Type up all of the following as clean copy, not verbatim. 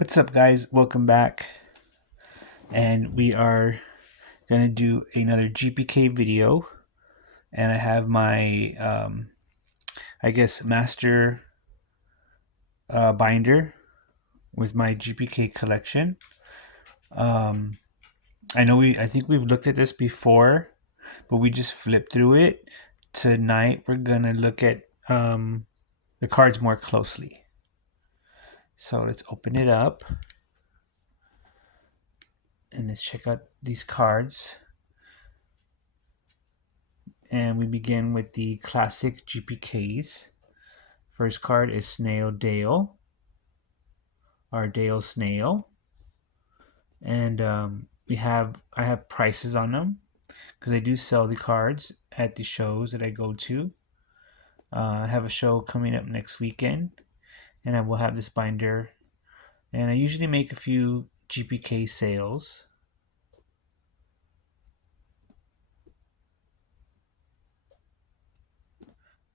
What's up, guys? Welcome back. And we are going to do another GPK video. And I have my, I guess, master binder with my GPK collection. I think we've looked at this before, but we just flipped through it. Tonight, we're going to look at the cards more closely. So let's open it up. And let's check out these cards. And we begin with the classic GPKs. First card is Snail Dale, or Dale Snail. And I have prices on them because I do sell the cards at the shows that I go to. I have a show coming up next weekend, and I will have this binder. And I usually make a few GPK sales.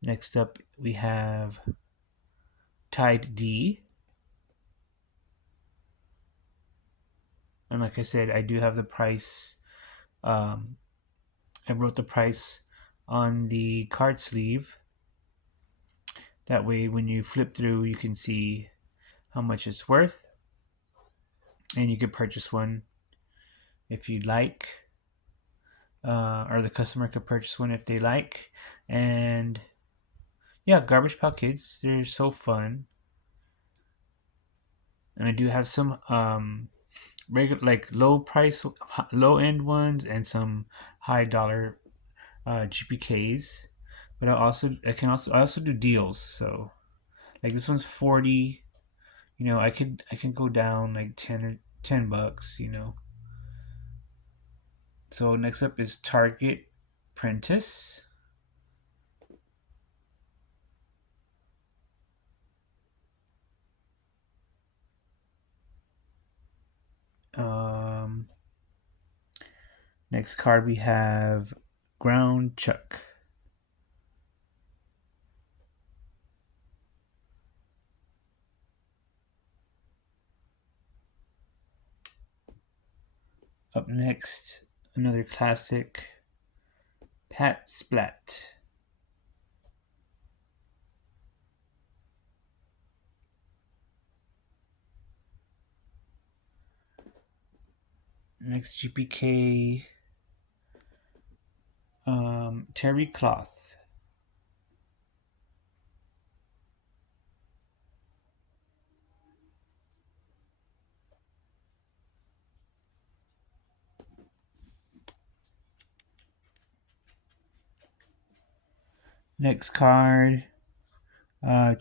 Next up, we have Tide D. And like I said, I do have the price. I wrote the price on the card sleeve. That way, when you flip through, you can see how much it's worth. And you could purchase one if you'd like. Or the customer could purchase one if they like. And yeah, Garbage Pail Kids, they're so fun. And I do have some regular, like low price, low end ones, and some high dollar GPKs. But I also do deals. So like this one's 40. I can go down like 10 bucks. So next up is Target Prentice. Next card we have Ground Chuck. Up next, another classic, Pat Splat. Next GPK, Terry Cloth. Next card,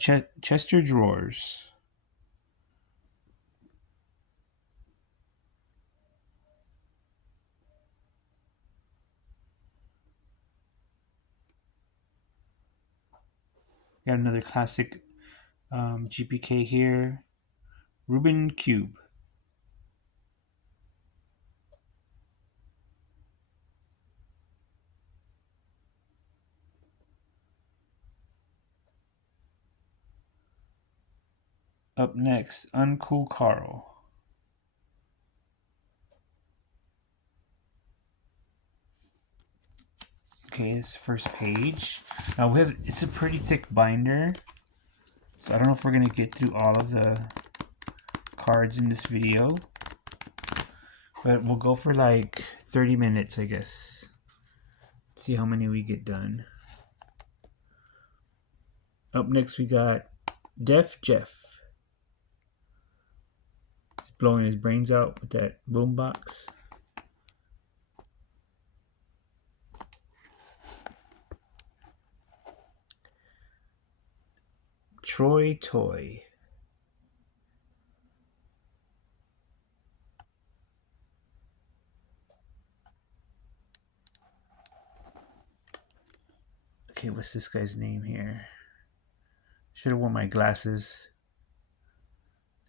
Chester Drawers. Got another classic GPK here, Rubin Cube. Up next, Uncool Carl. Okay, this first page. Now it's a pretty thick binder, so I don't know if we're gonna get through all of the cards in this video, but we'll go for like 30 minutes, I guess. See how many we get done. Up next, we got Def Jeff. He's blowing his brains out with that boombox. Troy Toy. Okay, what's this guy's name here? Should have worn my glasses.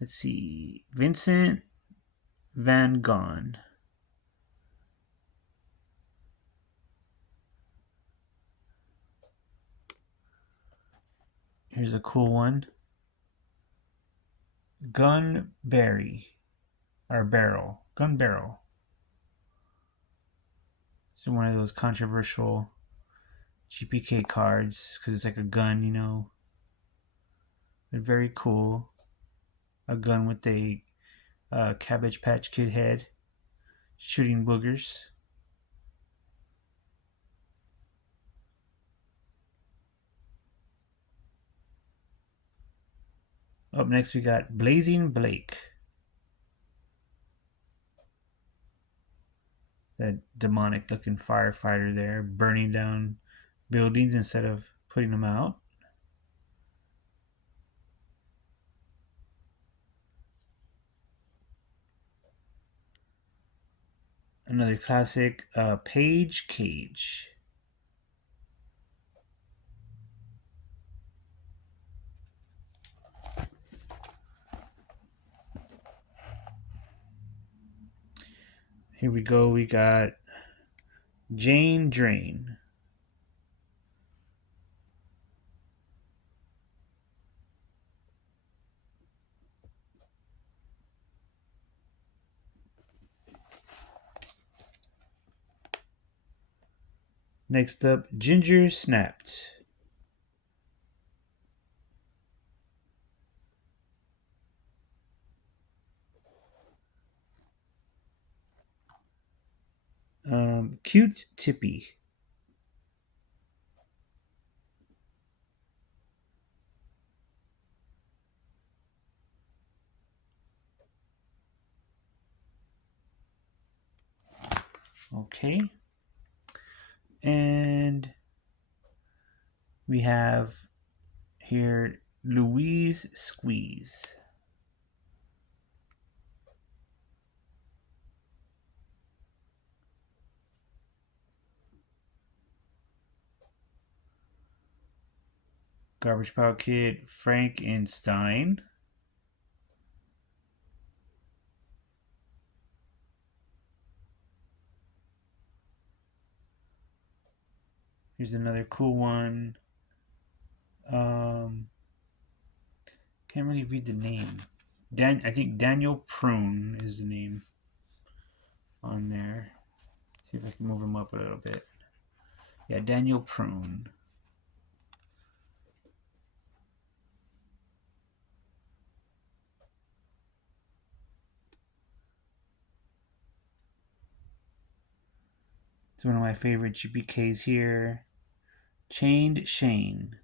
Let's see. Vincent Van Gogh. Here's a cool one. Gunberry, or barrel. Gun barrel. It's one of those controversial GPK cards because it's like a gun, you know. They're very cool. A gun with a Cabbage Patch Kid head shooting boogers. Up next, we got Blazing Blake. That demonic looking firefighter there, burning down buildings instead of putting them out. Another classic, Page Cage. Here we go. We got Jane Drain. Next up, Ginger Snapped. Cute Tippy. Okay. And we have here Louise Squeeze. Garbage Pail Kid Frankenstein. Here's another cool one. Can't really read the name. I think Daniel Prune is the name on there. See if I can move him up a little bit. Yeah, Daniel Prune. It's one of my favorite GPKs here. Chained Shane.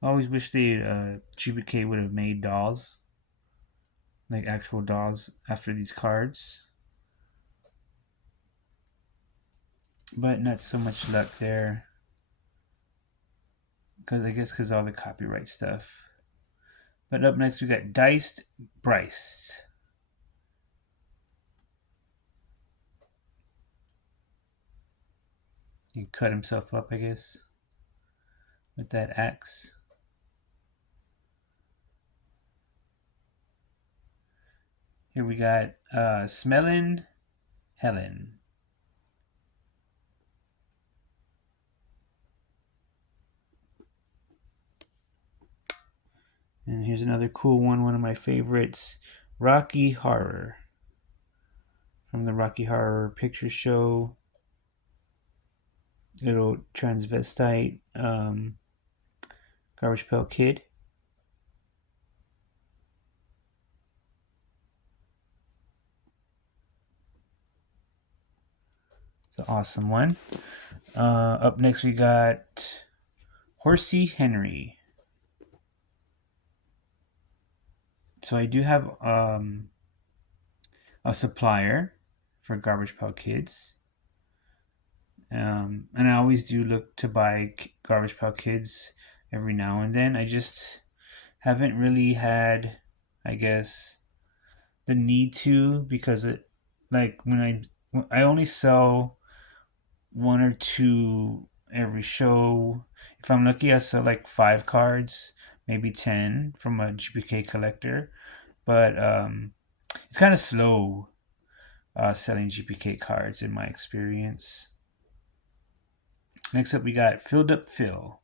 I always wish the GPK would have made dolls. Like actual dolls after these cards. But not so much luck there. Because all the copyright stuff. But up next we got Diced Bryce. He cut himself up, I guess, with that axe. Here we got Smellin' Helen. And here's another cool one of my favorites, Rocky Horror. From the Rocky Horror Picture Show. Little transvestite Garbage Pail Kid. It's an awesome one. Up next we got Horsey Henry. So I do have a supplier for Garbage Pail Kids. And I always do look to buy Garbage Pail Kids every now and then. I just haven't really had, I guess, the need to, because it, like, when I only sell one or two every show. If I'm lucky, I sell like 5 cards, maybe 10 from a GPK collector. But it's kind of slow selling GPK cards in my experience. Next up, we got Filled Up Phil.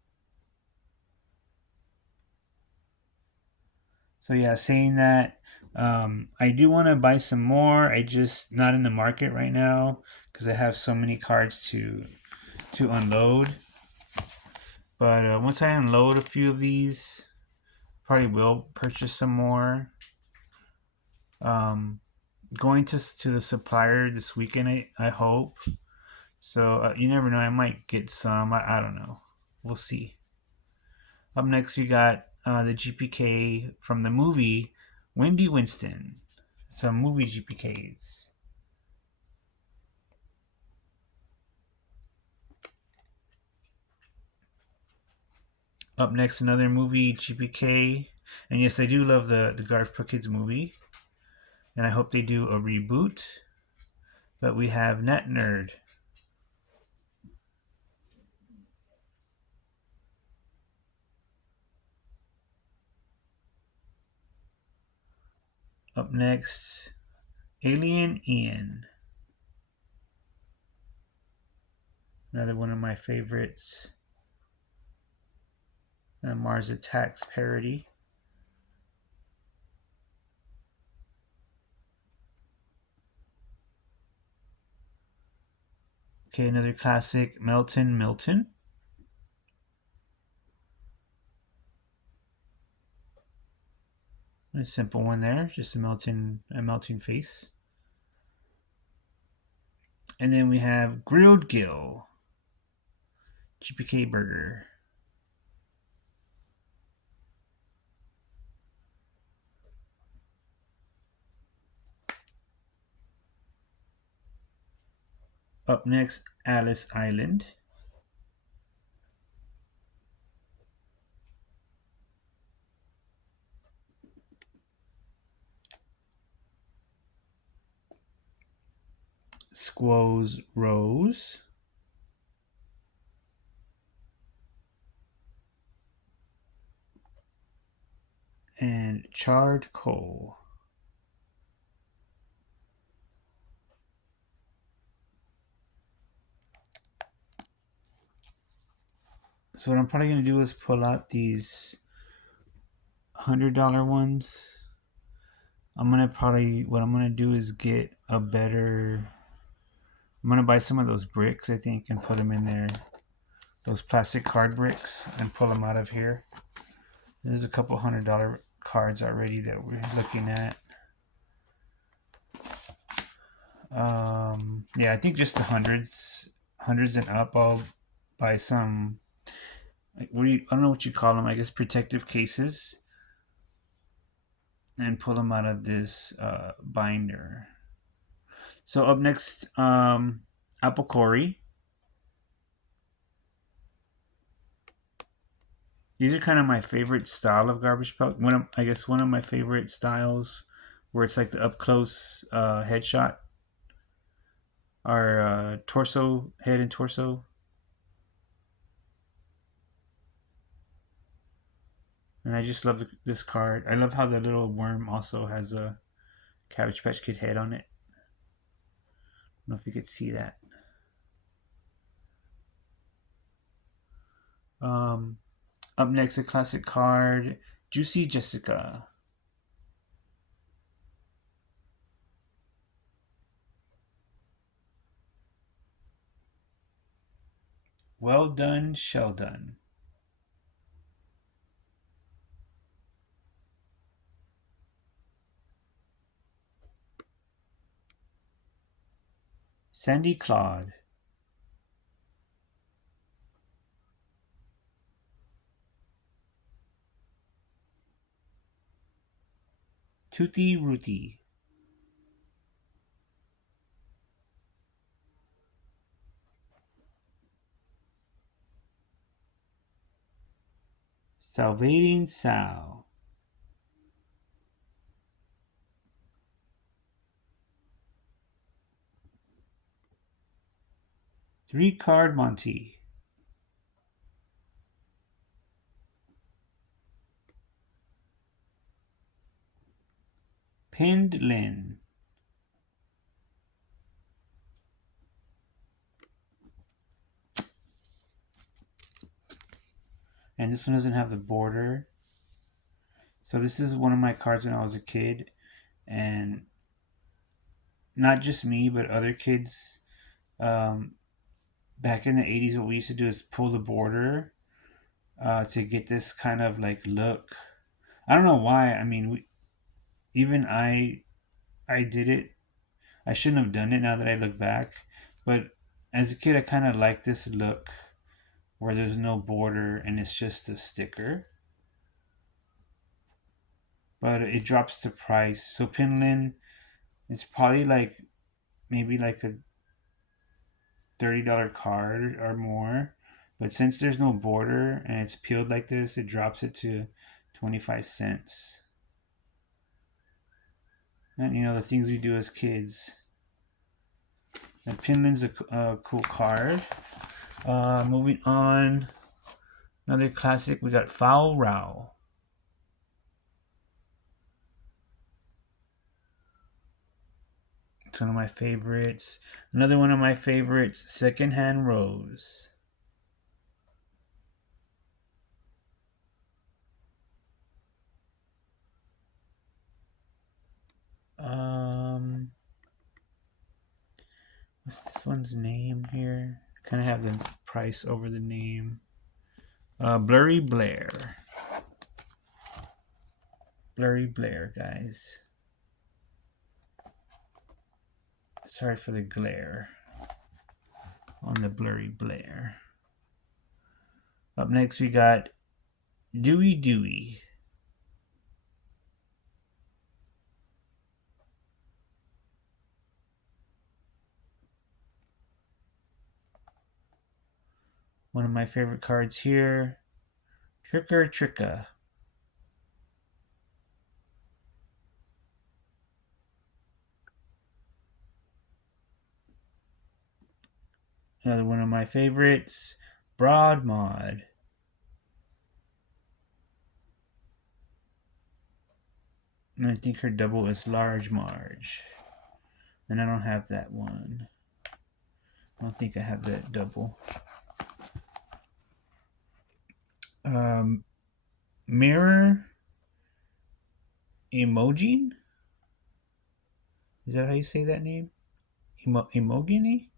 So yeah, saying that I do want to buy some more. I just not in the market right now because I have so many cards to unload. But once I unload a few of these, probably will purchase some more. Um, Going to the supplier this weekend, I hope. So you never know. I might get some. I don't know. We'll see. Up next, we got the GPK from the movie Wendy Winston. Some movie GPKs. Up next, another movie GPK. And yes, I do love the Garth Pro Kids movie. And I hope they do a reboot. But we have Net Nerd. Up next, Alien Ian. Another one of my favorites. A Mars Attacks parody. Okay, another classic, Milton. A simple one there, just a melting face. And then we have Grilled Gill, GPK burger. Up next, Alice Island. Squoze Rose. And Charred Coal. So what I'm probably going to do is pull out these $100 ones. What I'm going to do is get a better, I'm going to buy some of those bricks, I think, and put them in there. Those plastic card bricks and pull them out of here. There's a couple $100 cards already that we're looking at. Yeah, I think just the hundreds and up. I'll buy some. I don't know what you call them. I guess protective cases, and pull them out of this binder. So up next, apple Corey. These are kind of my favorite style of garbage pail. I guess one of my favorite styles, where it's like the up close headshot, or torso, head and torso. And I just love this card. I love how the little worm also has a Cabbage Patch Kid head on it. I don't know if you could see that. Up next, a classic card, Juicy Jessica. Well done, Sheldon. Sandy Claude. Tutti Ruti. Salvating Sal. Three Card Monty. Pinned Lynn. and this one doesn't have the border. So this is one of my cards when I was a kid, and not just me, but other kids. Um, Back in the 80s, what we used to do is pull the border to get this kind of like look. I don't know why. I mean, even I did it. I shouldn't have done it now that I look back, but as a kid, I kind of like this look where there's no border and it's just a sticker. But it drops the price. So Pinlin, it's probably like maybe like a $30 card or more. But since there's no border and it's peeled like this, it drops it to 25 cents. And you know, the things we do as kids. And Pinlin's a cool card. Moving on. Another classic, we got Foul Row. It's one of my favorites. Another one of my favorites, Secondhand Rose. What's this one's name here? Kind of have the price over the name. Blurry Blair. Blurry Blair, guys. Sorry for the glare on the Blurry Blair. Up next, we got Dewey Dewey. One of my favorite cards here. Tricker Tricka. Another one of my favorites. Broad Mod. And I think her double is Large Marge. And I don't have that one. I don't think I have that double. Mirror Emojin? Is that how you say that name? Emogeny?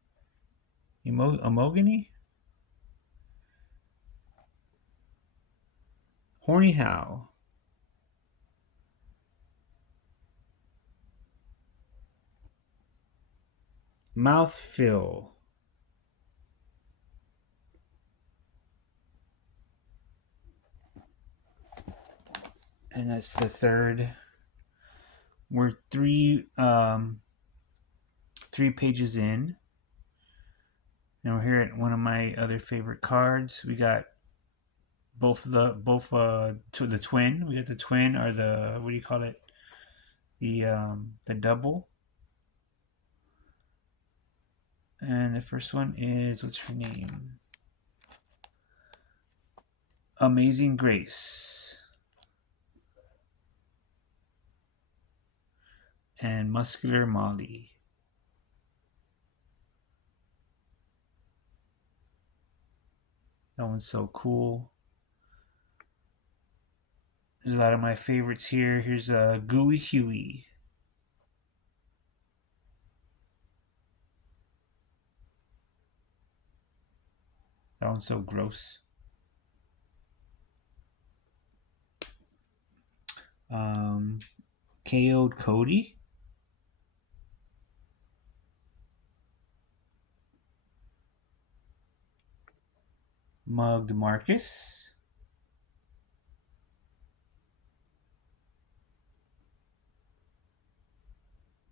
Emogeny? Horny How. Mouth Fill. And that's the third. We're three pages in. And we're here at one of my other favorite cards. We got the twin. We got the twin, or the, what do you call it? The double. And the first one is, what's her name? Amazing Grace. And Muscular Molly. That one's so cool. There's a lot of my favorites here. Here's a Gooey Huey. That one's so gross. KO'd Cody. Mugged Marcus.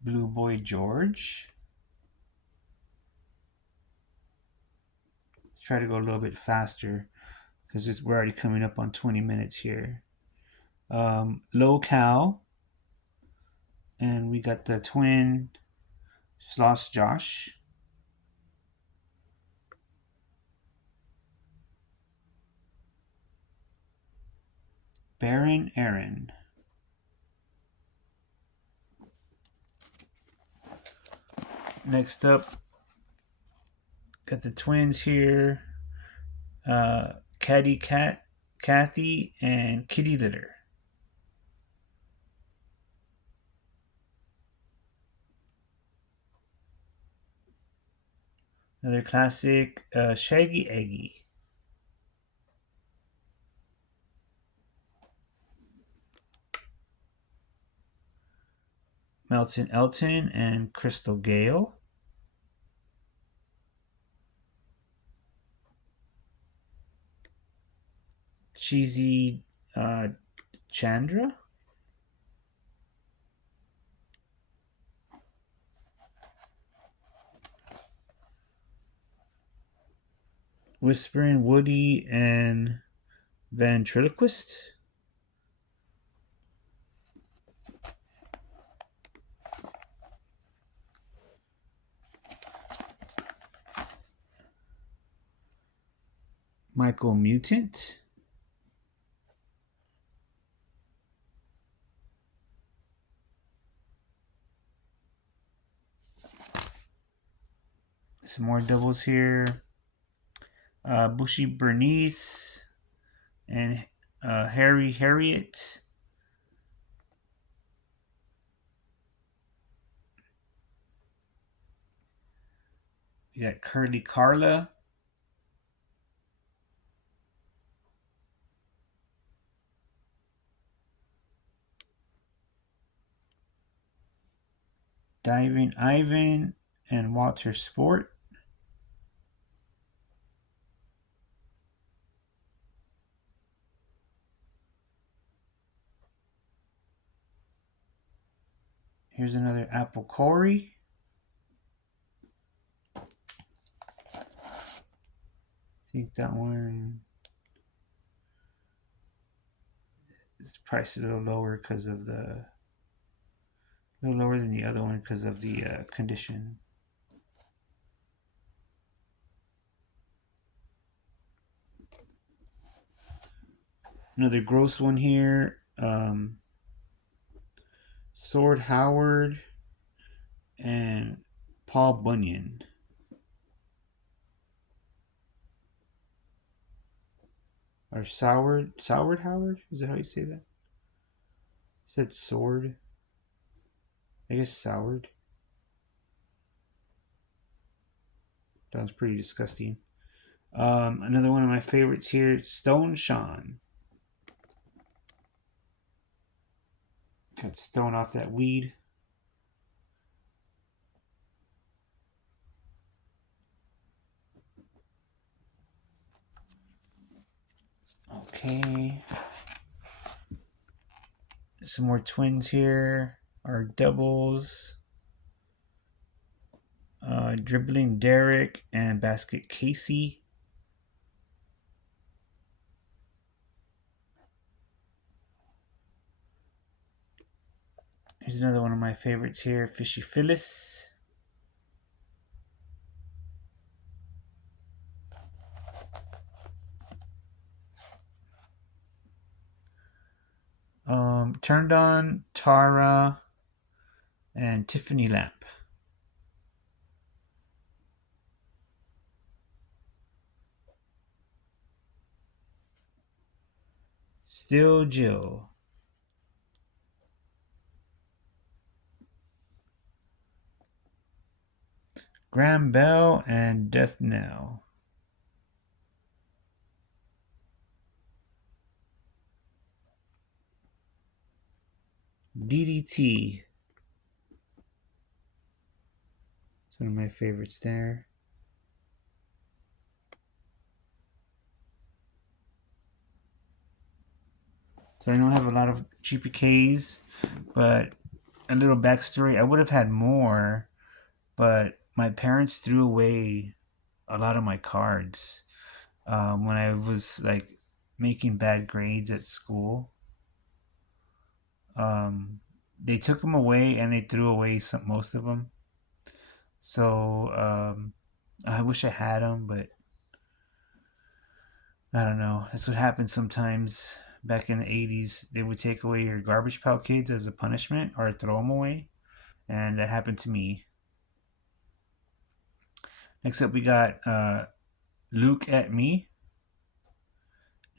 Blue Boy George. Let's try to go a little bit faster because we're already coming up on 20 minutes here. Low Cow. And we got the twin Sloss Josh. Baron Aaron. Next up, got the twins here. Caddy Cat Kathy, and Kitty Litter. Another classic, Shaggy Eggy. Melton Elton and Crystal Gale. Cheesy Chandra. Whispering Woody and Ventriloquist. Michael Mutant. Some more doubles here. Bushy Bernice and Harry Harriet. You got Curly Carla. Diving Ivan and Walter Sport. Here's another Apple Corey. I think that one is priced a little lower because of a little lower than the other one because of the condition. Another gross one here. Sword Howard and Paul Bunyan. Or Soured Howard? Is that how you say that? I said sword. I guess soured. Sounds pretty disgusting. Another one of my favorites here, Stone Sean. Got stone off that weed. Okay. Some more twins here. Our doubles. Dribbling Derek and Basket Casey. Here's another one of my favorites here, Fishy Phyllis. Turned on Tara and Tiffany Lamp. Still Jill. Graham Bell and Death Knell. DDT. It's one of my favorites there. So I don't have a lot of GPKs, but a little backstory. I would have had more, but my parents threw away a lot of my cards when I was like making bad grades at school. They took them away and they threw away most of them. So I wish I had them, but I don't know. That's what happened sometimes. Back in the 80s, they would take away your Garbage Pail Kids as a punishment or throw them away. And that happened to me. Next up, we got Luke at Me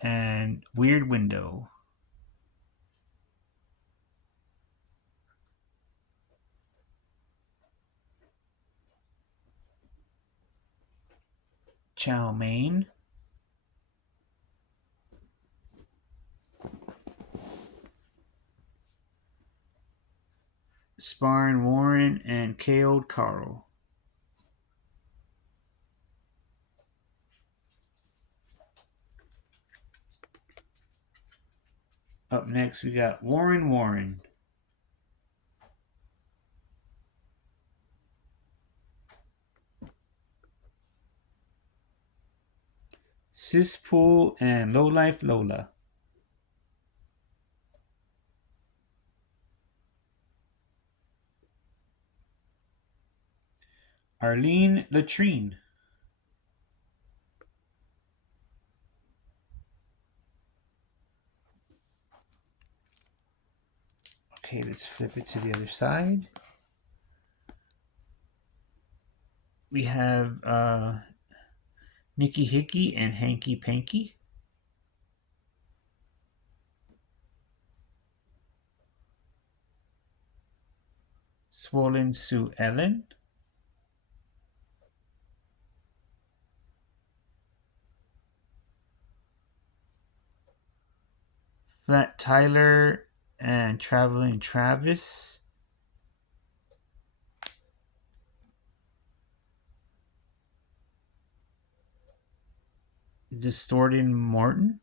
and Weird Window. Chow Mein. Sparring Warren and KO'd Carl. Up next, we got Warren. Sispool and Lowlife Lola. Arlene Latrine. Okay, let's flip it to the other side. We have Nicky Hickey and Hanky Panky. Swollen Sue Ellen. Flat Tyler and Traveling Travis. Distorting Morton.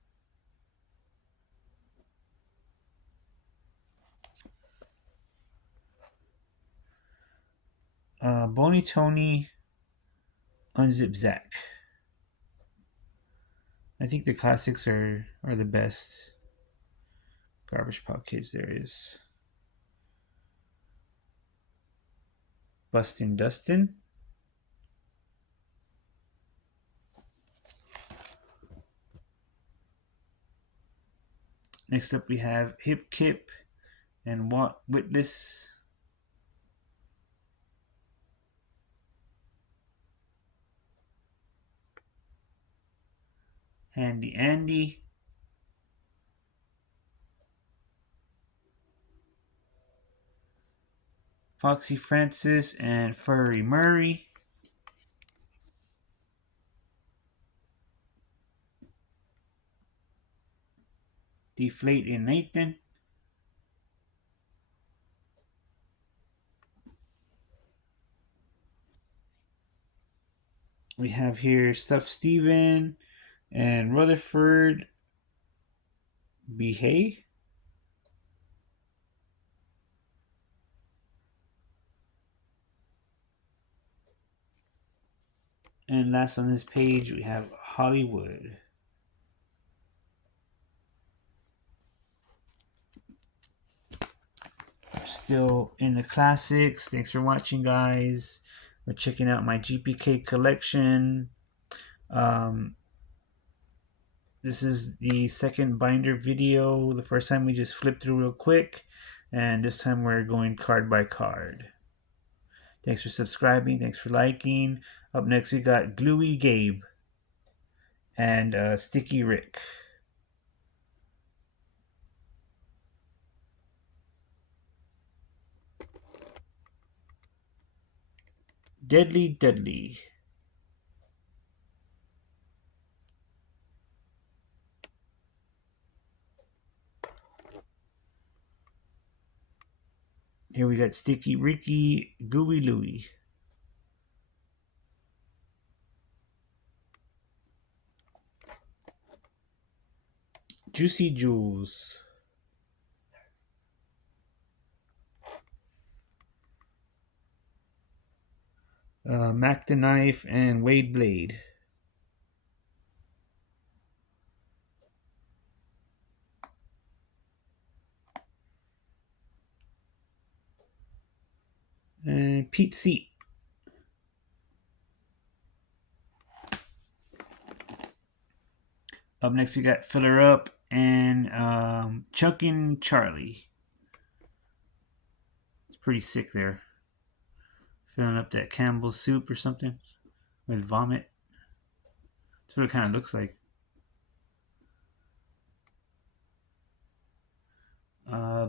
Boney Tony. Unzip Zach. I think the classics are the best. Garbage Pail Kids, there is. Bustin' Dustin. Next up we have Hip Kip and What Witless. Handy Andy. Foxy Francis and Furry Murray. Deflate and Nathan. We have here Stuff Steven and Rutherford Behey. And last on this page, we have Hollywood. Still in the classics. Thanks for watching, guys. We're checking out my GPK collection. This is the second binder video. The first time we just flipped through real quick, and this time we're going card by card. Thanks for subscribing. Thanks for liking. Up next, we got Gluey Gabe and Sticky Rick. Deadly Dudley. Here we got Sticky Ricky, Gooey Louie. Juicy Jules. Mac the Knife and Wade Blade. And Pete Seat. Up next, we got Filler Up and Chunkin' Charlie. It's pretty sick there. Filling up that Campbell's soup or something with vomit. That's what it kind of looks like.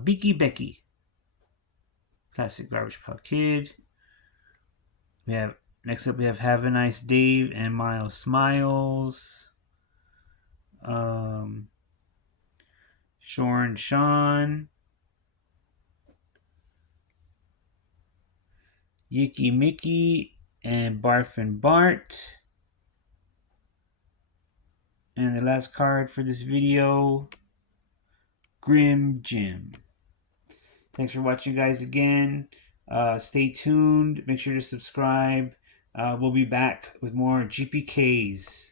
Beaky Becky. Classic Garbage Pail Kid. We have next up we have a Nice Dave and Miles Smiles. Shorn Sean. Yicky Mickey and Barf and Bart. And the last card for this video, Grim Jim. Thanks for watching, guys, again. Stay tuned. Make sure to subscribe. We'll be back with more GPKs.